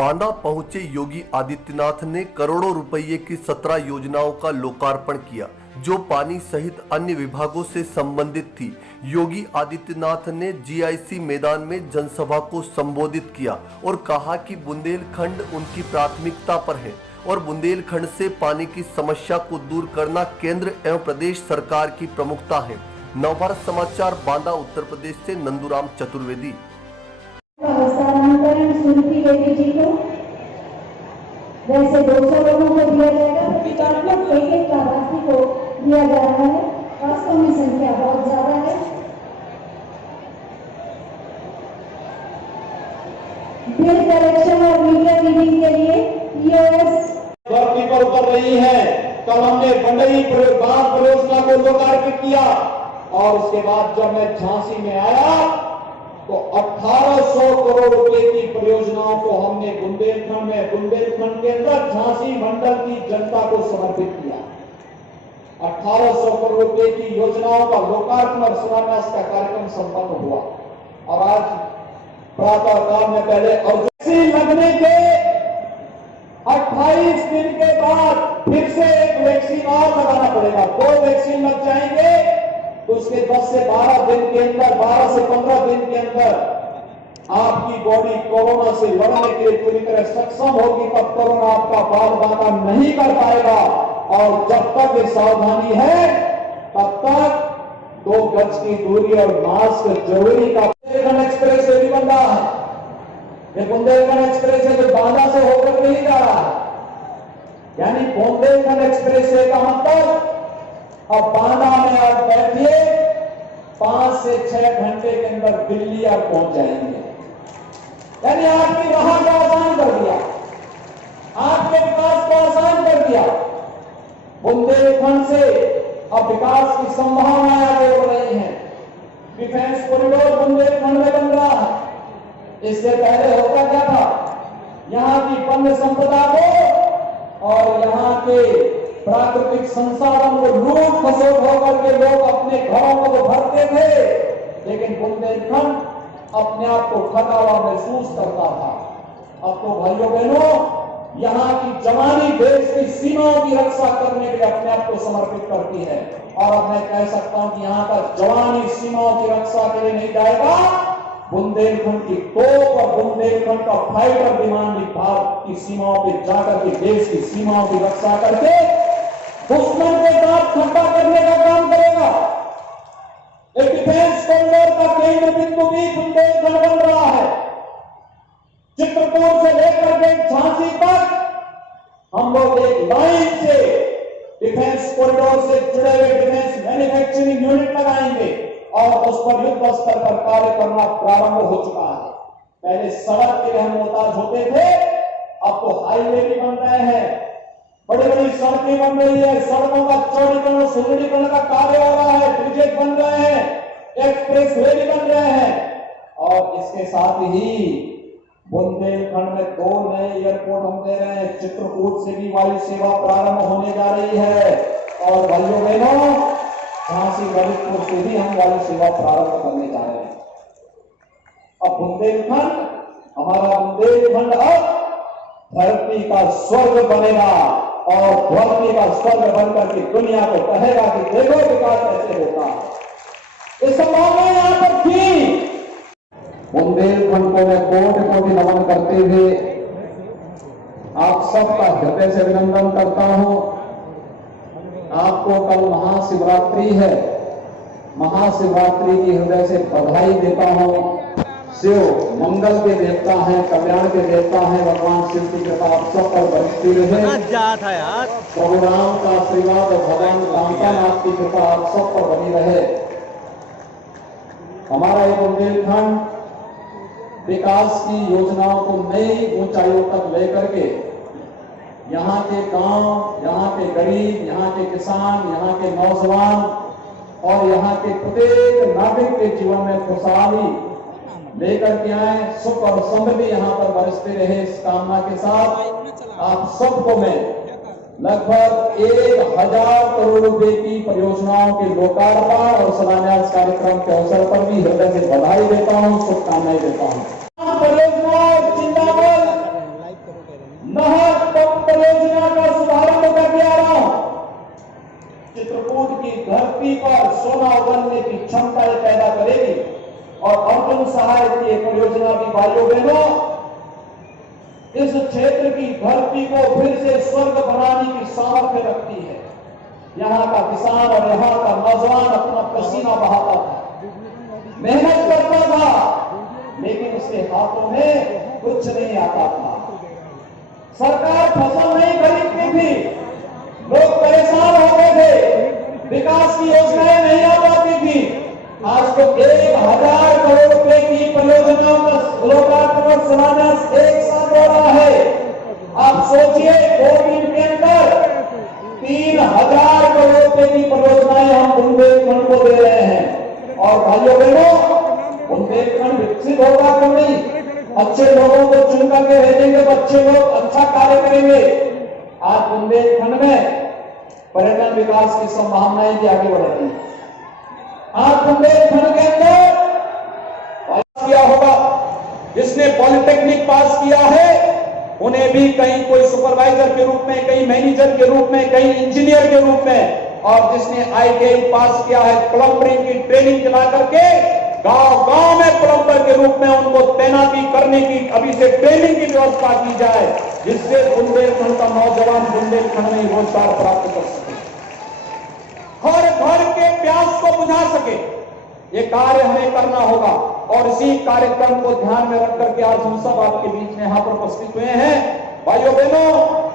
बांदा पहुंचे योगी आदित्यनाथ ने करोड़ों रुपए की 17 योजनाओं का लोकार्पण किया, जो पानी सहित अन्य विभागों से संबंधित थी। योगी आदित्यनाथ ने जीआईसी मैदान में जनसभा को संबोधित किया और कहा कि बुंदेलखंड उनकी प्राथमिकता पर है और बुंदेलखंड से पानी की समस्या को दूर करना केंद्र एवं प्रदेश सरकार की प्रमुखता है। नवभारत समाचार बांदा उत्तर प्रदेश से नंदूराम चतुर्वेदी। हस्तांतरण सुनीति देवी जी को वैसे 200 लोगों को दिया जाएगा, प्रतीकात्मक एक लाभार्थी को दिया जा रहा है। वास्तव में संख्या बहुत ज्यादा है। बिल कलेक्शन और मीटर रीडिंग के लिए पीओएस धरती पर उतर रही है। कल हमने बंडई बांध परियोजना को लोकार्पित किया और उसके बाद जब मैं झांसी में आया तो 1800 करोड़ रुपए की परियोजनाओं को हमने बुंदेलखंड के अंदर झांसी मंडल की जनता को समर्पित किया। 1800 करोड़ रुपए की योजनाओं का लोकार्पण और शिलान्यास का कार्यक्रम संपन्न हुआ और आज प्रातः काल में पहले और वैक्सीन लगने के 28 दिन के बाद फिर से एक वैक्सीन और लगाना पड़ेगा। 2 वैक्सीन लग जाएंगे तो उसके 10 से 12 दिन के अंदर, 12 से 15 दिन के अंदर आपकी बॉडी कोरोना से लड़ने के लिए पूरी तरह सक्षम होगी। तब कोरोना आपका बाल बाका नहीं कर पाएगा और जब तक ये सावधानी है तब तक 2 गज की दूरी और मास्क जरूरी का। बुंदेलखंड एक्सप्रेस वे भी बन रहा है। ये बुंदेलखंड एक्सप्रेस वे जो बांदा से होकर नहीं जा रहा है, यानी बुंदेलखंड एक्सप्रेस वे का मतलब अब बांदा में आप बैठिए 5 से 6 घंटे के अंदर दिल्ली आप पहुंच जाएंगे। यानी आपकी राह को आसान कर दिया, आपके विकास को आसान कर दिया। बुंदेलखंड से अब विकास की संभावनाएं आगे बढ़ रही हैं। डिफेंस कॉरिडोर बुंदेलखंड में बन रहा है। इससे पहले होता क्या था, यहां की वन्य संपदा को और यहां के प्राकृतिक संसाधन को लूट खसोट होकर के लोग अपने घरों को तो भरते थे, लेकिन बुंदेलखंड अपने आप को ठगा हुआ महसूस करता था। अब तो भाइयों बहनों, यहाँ की जवानी देश की सीमाओं की रक्षा करने के लिए अपने आप को समर्पित करती है और अब मैं कह सकता हूं कि यहाँ का जवानी सीमाओं की रक्षा के लिए नहीं जाएगा। बुंदेलखंड की तोप और बुंदेलखंड का फाइटर विमान भी भारत की सीमाओं पर जाकर के देश की सीमाओं की रक्षा करके दुश्मन के साथ ठंडा करने का काम करेगा। एक डिफेंस कॉरिडोर का केंद्र बिंदु भी बुंदेलखंड बन रहा है। चित्रकूट से लेकर के झांसी तक हम लोग एक लाइन से डिफेंस कॉरिडोर से जुड़े हुए डिफेंस मैन्युफैक्चरिंग यूनिट लगाएंगे और उस पर युद्ध स्तर पर कार्य करना प्रारंभ हो चुका है। पहले सड़क के लिए हम मोहताज होते थे, अब तो हाईवे भी बन रहे हैं, बड़ी बड़ी सड़कें बन रही है, सड़कों का चौड़ीकरण सुदृढ़ीकरण का कार्य हो रहा है, ब्रिजेज बन रहे हैं, एक्सप्रेस वे भी बन रहे हैं और इसके साथ ही बुंदेलखंड में 2 नए एयरपोर्ट हम दे रहे हैं। चित्रकूट से भी वायु सेवा प्रारंभ होने जा रही है और भाइयों बहनों, झांसी ललितपुर से भी हम वायु सेवा प्रारंभ करने जा रहे हैं। अब बुंदेलखंड, हमारा बुंदेलखंड अब धरती का स्वर्ग बनेगा और धरती का स्वर्ग बनकर के दुनिया को कहेगा कि देखो विकास कैसे होता है। इस संभावना यहां पर थी। बुंदेलखंड को मैं कोटि नमन करते हुए आप सबका हृदय से अभिनंदन करता हूं। आपको कल महाशिवरात्रि है, महाशिवरात्रि की हृदय से बधाई देता हूं। शिव मंगल के देवता हैं, कल्याण के देवता हैं। भगवान शिव की कृपा आप सब पर बरसती रहे। प्रभु राम का आशीर्वाद और भगवान कामतानाथ की कृपा आप सब पर बनी रहे। हमारा ये बुंदेलखंड विकास की योजनाओं को नई ऊंचाइयों तक लेकर के यहाँ के गांव, यहाँ के गरीब, यहाँ के किसान, यहाँ के नौजवान और यहाँ के प्रत्येक नागरिक के जीवन में खुशहाली लेकर के आए, सुख और समृद्धि यहाँ पर बरसते रहे। इस कामना के साथ आप सबको मैं लगभग 1000 करोड़ रुपए की परियोजनाओं के लोकार्पण और शिलान्यास कार्यक्रम के अवसर पर भी हृदय से बधाई देता हूँ, शुभकामनाएं देता हूँ। परियोजनाएं जिंदाबाद। और अर्जुन सहाय की परियोजना भी भाइयों बहनों इस क्षेत्र की धरती को फिर से स्वर्ग बनाने की सामर्थ्य रखती है। यहाँ का किसान और यहाँ का नौजवान अपना पसीना बहाता था, मेहनत करता था, लेकिन उसके हाथों में कुछ नहीं आता था। सरकार फसल नहीं खरीदती थी, लोग परेशान होते थे, विकास की योजनाएं नहीं आ पाती थी। आज तो 1000 करोड़ रुपए की परियोजनाओं का लोकार्पण और शिलान्यास एक साथ हो रहा है। आप सोचिए 2 दिन के अंदर 3000 करोड़ रुपए की परियोजनाएं हम बुंदेलखंड को दे रहे हैं। और भाइयों बहनों, बुंदेलखंड विकसित होगा क्यों नहीं? अच्छे लोगों को चुन करके भेजेंगे तो अच्छे लोग अच्छा कार्य करेंगे। आज बुंदेलखंड में पर्यटन विकास की संभावनाएं भी आगे बढ़ रही है। आज बुंदेलखंड के अंदर पास किया होगा, जिसने पॉलिटेक्निक पास किया है उन्हें भी कहीं कोई सुपरवाइजर के रूप में, कहीं मैनेजर के रूप में, कहीं इंजीनियर के रूप में, और जिसने ITI पास किया है प्लम्बरिंग की ट्रेनिंग चला करके गांव-गांव में प्लम्बर के रूप में उनको तैनाती करने की अभी से ट्रेनिंग की व्यवस्था की जाए, जिससे बुंदेलखंड का नौजवान बुंदेलखंड में रोजगार प्राप्त कर सके, हर घर के प्यास को बुझा सके। ये कार्य हमें करना होगा और इसी कार्यक्रम को ध्यान में रख करके आज हम सब आपके बीच में यहां पर उपस्थित हुए हैं। भाइयों बहनों,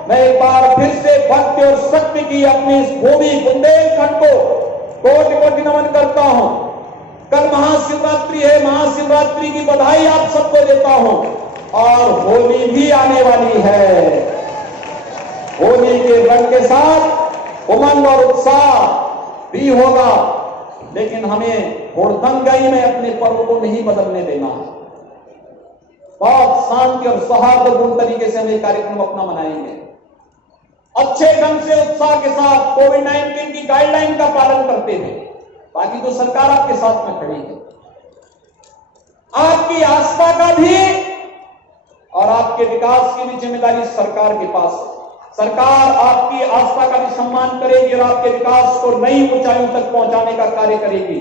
मैं एक बार फिर से भक्ति और शक्ति की अपनी इस भूमि बुंदेलखंड को कोटि कोटि नमन करता हूं। कल महाशिवरात्रि है, महाशिवरात्रि की बधाई आप सबको देता हूं और होली भी आने वाली है। होली के रंग के साथ उमंग और उत्साह भी होगा, लेकिन हमें हुड़दंगाई में अपने पर्व को नहीं बदलने देना है। बहुत शांति और सौहार्दपूर्ण तरीके से हम ये कार्यक्रम अपना मनाएंगे, अच्छे ढंग से उत्साह के साथ, कोविड-19 की गाइडलाइन का पालन करते हुए। बाकी तो सरकार आपके साथ में खड़ी है, आपकी आस्था का भी और आपके विकास की भी जिम्मेदारी सरकार के पास है। सरकार आपकी आस्था का भी सम्मान करेगी और आपके विकास को नई ऊंचाइयों तक पहुंचाने का कार्य करेगी।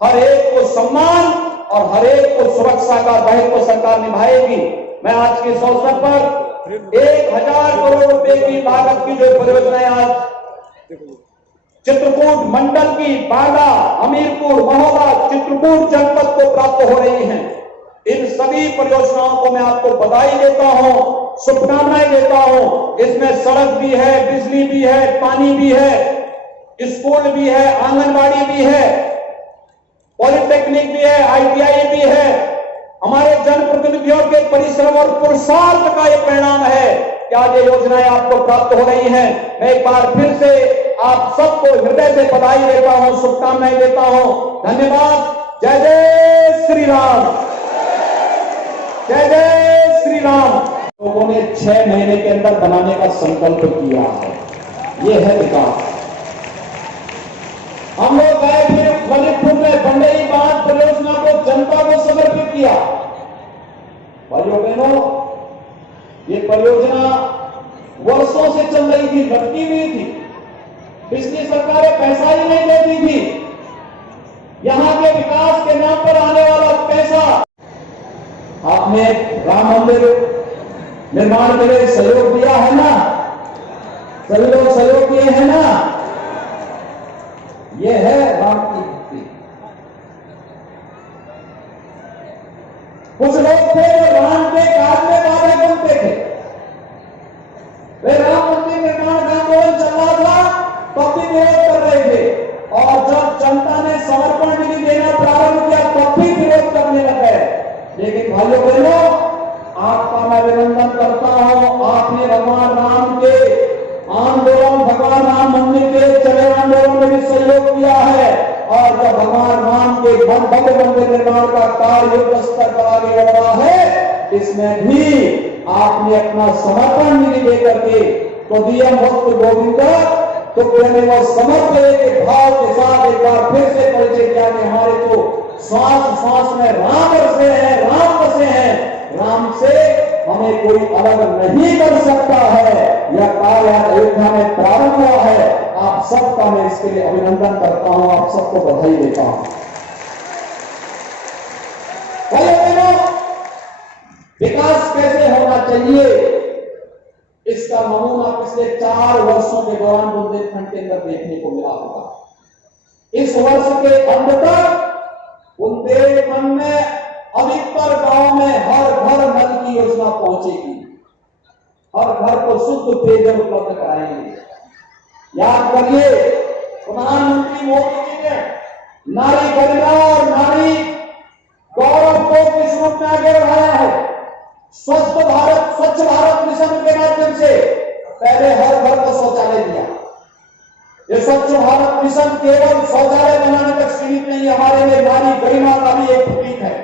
हर एक को सम्मान और हर एक को सुरक्षा का दायित्व सरकार निभाएगी। मैं आज के इस अवसर पर 1000 करोड़ रुपए की लागत की जो परियोजनाएं आज चित्रकूट मंडल की बांदा, हमीरपुर, महोबा, चित्रकूट जनपद को प्राप्त हो रही हैं, इन सभी परियोजनाओं को मैं आपको बधाई देता हूं, शुभकामनाएं देता हूं। इसमें सड़क भी है, बिजली भी है, पानी भी है, स्कूल भी है, आंगनबाड़ी भी है, पॉलिटेक्निक भी है, ITI भी है। हमारे जनप्रतिनिधियों के परिश्रम और पुरुषार्थ का एक परिणाम है कि आज ये योजनाएं आपको प्राप्त हो रही हैं। मैं एक बार फिर से आप सबको हृदय से बधाई देता हूं, शुभकामनाएं देता हूं। धन्यवाद। जय जय श्री राम, जय जय श्री राम। लोगों ने 6 महीने के अंदर बनाने का संकल्प किया है, ये है विकास। हम लोग गए थे ललितपुर में बंडई बांध परियोजना को जनता को समर्पित किया। भाइयों बहनों, ये परियोजना वर्षों से चल रही थी, लटकी हुई थी, पिछली सरकारें पैसा ही नहीं देती थी। यहां के विकास के नाम पर आने वाला पैसा, आपने राम मंदिर निर्माण के लिए सहयोग दिया है ना, सभी लोग सहयोग दिए हैं ना, ये है राम की भक्ति। कुछ लोग थे जो राम के काज में बाधे बनते थे, वे राम मंदिर निर्माण का आंदोलन चल रहा था तब भी विरोध कर रहे थे, और जब जनता ने समर्पण निधि देना प्रारंभ किया तब भी विरोध करने लगे। लेकिन भाइयों बहनों, आपका मैं अभिनंदन करता हूं, आपने भगवान राम के आंदोलन, भगवान राम मंदिर के चले आंदोलन में भी सहयोग किया है, और जब भगवान राम के भव्य मंदिर निर्माण का कार्य युद्ध स्तर पर आगे बढ़ रहा है, इसमें भी आपने अपना समर्पण निधि देकर के तो दिया भक्त गोविंद तो कहने वो समर्पण के भाव के साथ एक बार फिर से परिचय किया कि हमारे तो श्वास श्वास में राम बसे हैं, राम बसे हैं, राम से हमें कोई अलग नहीं कर सकता है। यह कार्य अयोध्या में प्रारंभ हुआ है। आप सबका मैं इसके लिए अभिनंदन करता हूं, आप सबको बधाई देता हूं। विकास कैसे होना चाहिए, इसका नमूना पिछले 4 वर्षों के दौरान बुंदेलखंड के अंदर देखने को मिला होगा। इस वर्ष के अंत तक बुंदेलखंड में अधिकतर गांव में हर घर नल की योजना पहुंचेगी, हर घर को शुद्ध पेयजल उपलब्ध कराएंगे। याद करिए, प्रधानमंत्री मोदी जी ने नारी गरिमा और नारी गौरव को किस रूप में आगे बढ़ाया है। स्वच्छ भारत मिशन के माध्यम से पहले हर घर को शौचालय दिया। ये स्वच्छ भारत मिशन केवल शौचालय बनाने तक सीमित नहीं, हमारे लिए नारी गरिमा का भी एक प्रतीक है।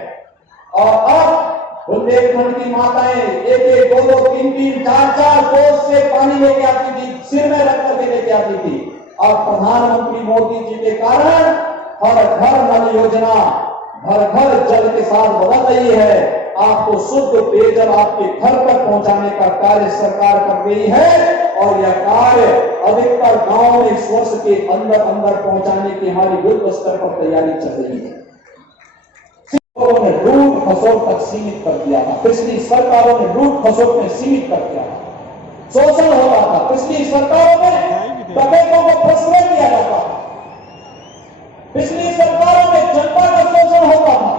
और अब बुंदेलखंड की माताएं 1-1, 2-2, 3-3, 4-4 कोस से पानी लेके आती थी, सिर में रख करके लेके आती थी। और प्रधानमंत्री मोदी जी के कारण हर घर नल योजना घर घर जल के साथ बदल रही है। आपको शुद्ध पेयजल आपके घर तक पहुंचाने का कार्य सरकार कर रही है और यह कार्य अधिकतर गांव में इस वर्ष के अंदर पहुंचाने की हमारी युद्ध स्तर पर तैयारी चल रही है। ने लूट खसोट तक सीमित कर दिया था, पिछली सरकारों ने लूट खसोट में सीमित कर दिया था, शोषण हो रहा था। पिछली सरकारों में डकैतों को प्रश्रय दिया जाता था, पिछली सरकारों में जनता का शोषण होता था,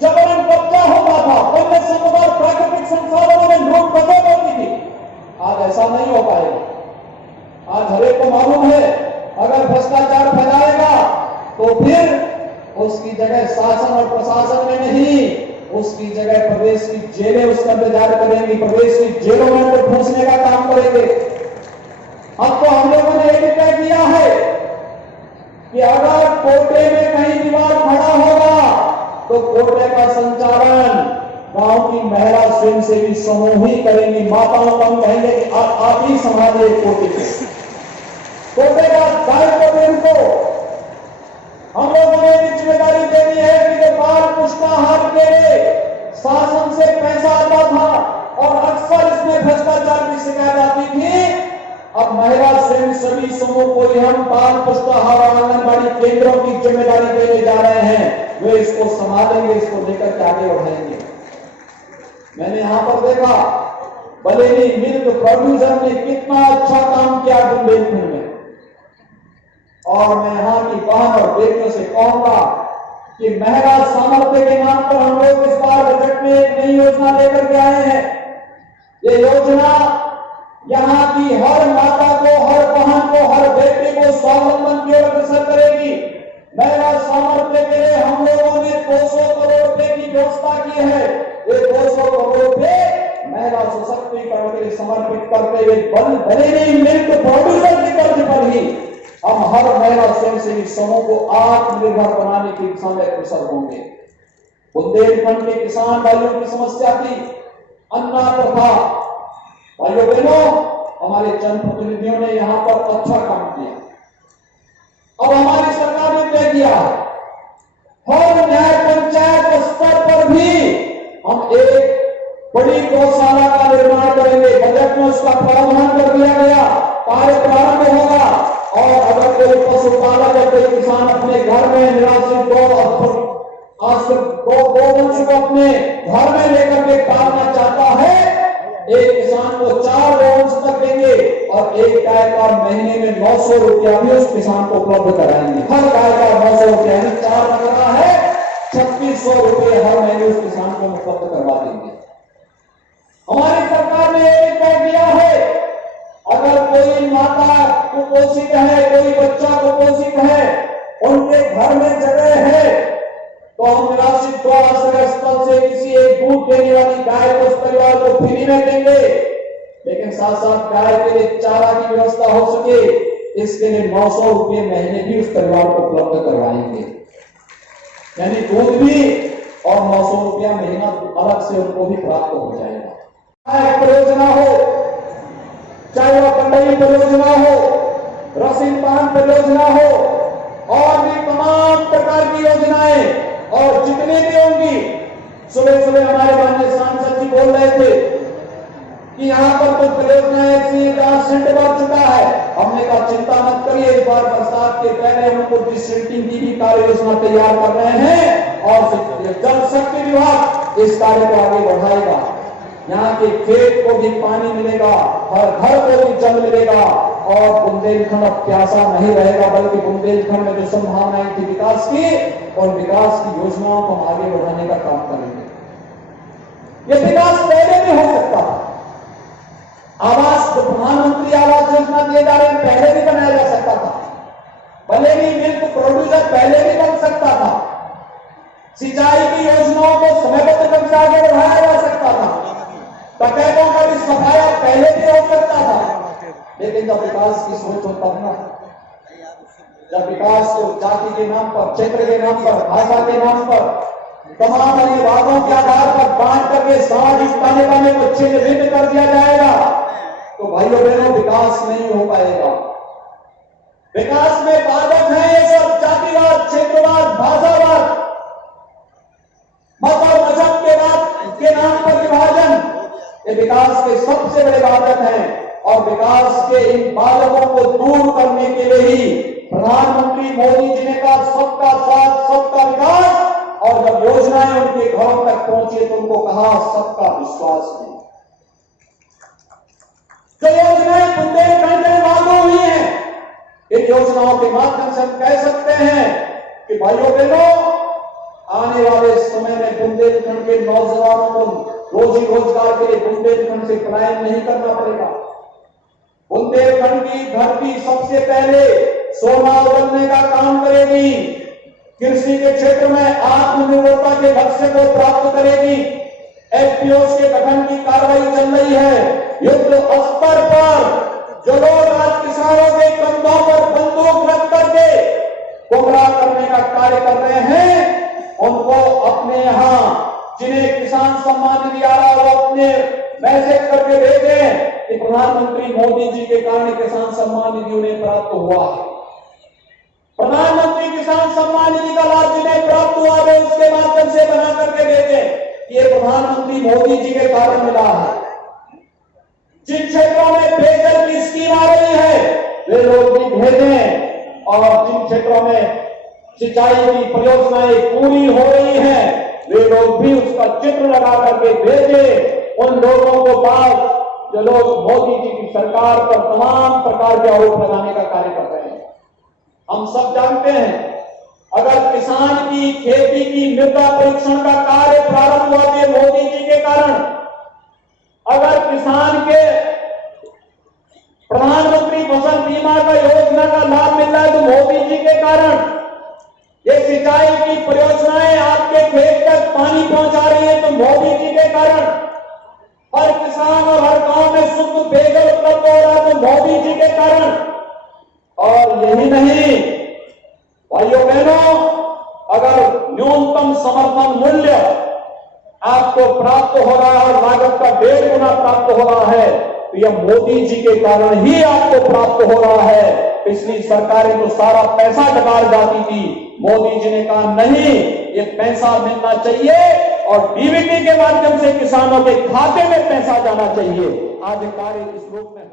जबरन कब्जा होता था, वन्य संपदा और प्राकृतिक संसाधनों में लूट खसोट होती थी। आज ऐसा नहीं हो पाएगा। आज हरेक को मालूम है, अगर भ्रष्टाचार फैलाएगा तो फिर उसकी जगह शासन और प्रशासन में नहीं, उसकी जगह प्रदेश की जेलें उसका इंतजार करेंगी, प्रदेश की जेलों में तो ठूंसने का काम करेंगे। अब तो हम लोगों ने ये तय किया है कि अगर कोटे में कहीं विवाद खड़ा होगा तो कोटे का संचालन गांव की महिला स्वयंसेवी समूह ही करेंगी। माताओं को हम कहेंगे कि आप ही संभालिए कोटे को, कोटे का दायित्व दे उनको। हम लोगों ने भी जिम्मेदारी देनी है कि जो बाल पुष्टाहार के लिए शासन से पैसा आता था और अक्सर इसमें भ्रष्टाचार की शिकायत आती थी, अब महिला स्वयंसेवी समूह को ही हम बाल पुष्टाहार और आंगनबाड़ी केंद्रों की जिम्मेदारी देने जा रहे हैं। वे इसको संभालेंगे, इसको लेकर के आगे बढ़ाएंगे। मैंने यहां पर देखा बलेनी मिल्क प्रोड्यूसर ने कितना अच्छा काम किया बुंदेलखंड में, और मैं यहां की बहन और बेटियों से कहूंगा कि महिला सामर्थ्य के नाम पर हम लोग इस बार बजट में एक नई योजना लेकर के आए हैं। ये योजना यहां की हर माता को, हर बहन को, हर बेटी को स्वावलंबन की ओर अग्रसर करेगी। महिला सामर्थ्य के लिए हम लोगों ने 200 करोड़ रुपए की व्यवस्था की है। ये 200 करोड़ रुपए महिला सशक्तिकरण के लिए समर्पित करते हुए बलेनी मिल्क प्रोड्यूसर की तर्ज पर ही हम हर महिला स्वयंसेवी समूह को आत्मनिर्भर बनाने की दिशा में अग्रसर होंगे। बुंदेलखंड के किसान भाइयों की समस्या थी अन्ना प्रथा। भाइयों बहनों, हमारे जनप्रतिनिधियों ने यहां पर अच्छा काम किया। अब हमारी सरकार ने तय किया है हर न्याय पंचायत स्तर पर भी हम एक बड़ी गौशाला का निर्माण करेंगे। बजट में उसका प्रावधान कर दिया गया, कार्य प्रारंभ होगा। और अगर कोई पशुपालक या कोई किसान अपने घर में निराश्रित गोवंश को अपने घर में लेकर के पालना चाहता है, एक किसान को 4 गोवंश तक देंगे और एक गाय का महीने में 900 रुपया भी उस किसान को उपलब्ध कराएंगे। हर गाय का 900 रुपया, 4 लग रहा है 3600 रुपये हर महीने उस किसान को उपलब्ध करवा देंगे। हमारी सरकार ने एक तय किया है, अगर कोई माता कुपोषित है, कोई बच्चा कुपोषित है, उनके घर में जगह है तो हम निराश्रित गौ आश्रय स्थल से किसी एक दूध देने वाली गाय को उस परिवार को फ्री में देंगे। लेकिन साथ साथ गाय के लिए चारा की व्यवस्था हो सके, इसके लिए 900 रुपये महीने भी उस परिवार को उपलब्ध करवाएंगे। यानी दूध भी और 900 रुपया महीना अलग से उनको भी प्राप्त हो जाएगा। परियोजना हो, चाहे वह कंडई परियोजना हो, रसीन पालन परियोजना हो, और भी तमाम प्रकार की योजनाएं और जितने भी होंगी। सुबह सुबह हमारे माननीय सांसद जी बोल रहे थे कि यहाँ पर तो परियोजना ऐसी जहाँ सिल्ट बढ़ चुका है। हमने कहा चिंता मत करिए, इस बार बरसात के पहले हमको डिसिल्टिंग की भी कार्य योजना तैयार कर रहे हैं और जल शक्ति विभाग इस कार्य को आगे बढ़ाएगा। यहाँ के खेत को भी पानी मिलेगा, हर घर को भी जल मिलेगा और बुंदेलखंड अब प्यासा नहीं रहेगा, बल्कि बुंदेलखंड में जो संभावनाएं थी विकास की और विकास की योजनाओं को हम आगे बढ़ाने का काम करेंगे। ये विकास पहले भी हो सकता था। आवास जो प्रधानमंत्री आवास योजना दिए जा रहे हैं पहले भी बनाया जा सकता था। भले ही मिल्क प्रोड्यूसर पहले भी बन सकता था। सिंचाई की योजनाओं को समयबद्ध ढंग से आगे बढ़ाया जा सकता था। डकैतों का भी सफाया पहले भी हो सकता था। लेकिन जब विकास की सोच हो तब ना, जब विकास को जाति के नाम पर, क्षेत्र के नाम पर, भाषा के नाम पर, तमाम अनुवादों के आधार पर बांट करके सामाजिक ताने बाने को छिन्न भिन्न कर दिया जाएगा तो भाइयों बहनों विकास नहीं हो पाएगा। विकास में बाधक है ये सब जातिवाद, क्षेत्रवाद, भाषावाद, मत और मजहब के नाम पर विभाजन, ये विकास के सबसे बड़े बाधक हैं। और विकास के इन बाधकों को दूर करने के लिए ही प्रधानमंत्री मोदी जी ने कहा सबका साथ सबका विकास, और जब योजनाएं उनके घरों तक पहुंची तो उनको कहा सबका विश्वास नहीं। जो योजनाएं बुंदेलखंड में लागू हुई हैं, इन योजनाओं के माध्यम से हम कह सकते हैं कि भाइयों बहनों आने वाले समय में बुंदेलखंड के नौजवानों को रोजी रोजगार के लिए बुंदेलखंड से पलायन नहीं करना पड़ेगा। बुंदेलखंड की धरती सबसे पहले सोना उगलने का काम करेगी, कृषि के क्षेत्र में आत्मनिर्भरता के लक्ष्य को प्राप्त करेगी। एफपीओ के गठन की कार्रवाई चल रही है। युद्ध स्तर पर जो लोग आज किसानों के कंधों पर बंदूक रख करके गुमराह करने का कार्य कर रहे हैं, उनको अपने यहां जिन्हें किसान सम्मान निधि आ रहा है वो अपने मैसेज करके भेजें कि प्रधानमंत्री मोदी जी के कारण किसान सम्मान निधि उन्हें प्राप्त हुआ है। प्रधानमंत्री किसान सम्मान निधि का लाभ जिन्हें प्राप्त हुआ है उसके माध्यम से बना करके भेजें ये प्रधानमंत्री मोदी जी के कारण मिला है। जिन क्षेत्रों में पेयजल की स्कीम आ रही है वे लोग भी भेजें, और जिन क्षेत्रों में सिंचाई की परियोजनाएं पूरी हो रही हैं वे लोग भी उसका चित्र लगा करके भेजें उन लोगों को पास जो लोग मोदी जी की सरकार पर तमाम प्रकार के आरोप लगाने का कार्य कर रहे हैं। हम सब जानते हैं अगर किसान की खेती की मृदा परीक्षण का कार्य प्रारंभ हुआ है मोदी जी के कारण, अगर किसान के प्रधानमंत्री फसल बीमा का योजना का लाभ मिल रहा है तो मोदी जी के कारण, ये सिंचाई की परियोजनाएं आपके खेत तक पानी पहुंचा रही है तो मोदी जी के कारण, हर किसान और हर गांव में शुद्ध पेयजल उपलब्ध हो रहा है तो मोदी जी के कारण। और यही नहीं भाइयों बहनों, अगर न्यूनतम समर्थन मूल्य आपको प्राप्त हो रहा है और लागत का 1.5 गुना प्राप्त हो रहा है तो यह मोदी जी के कारण ही आपको प्राप्त हो रहा है। पिछली सरकारें तो सारा पैसा डकार जाती थी, मोदी जी ने कहा नहीं ये पैसा मिलना चाहिए और डीबीटी के माध्यम से किसानों के खाते में पैसा जाना चाहिए। आज कार्य इस रूप में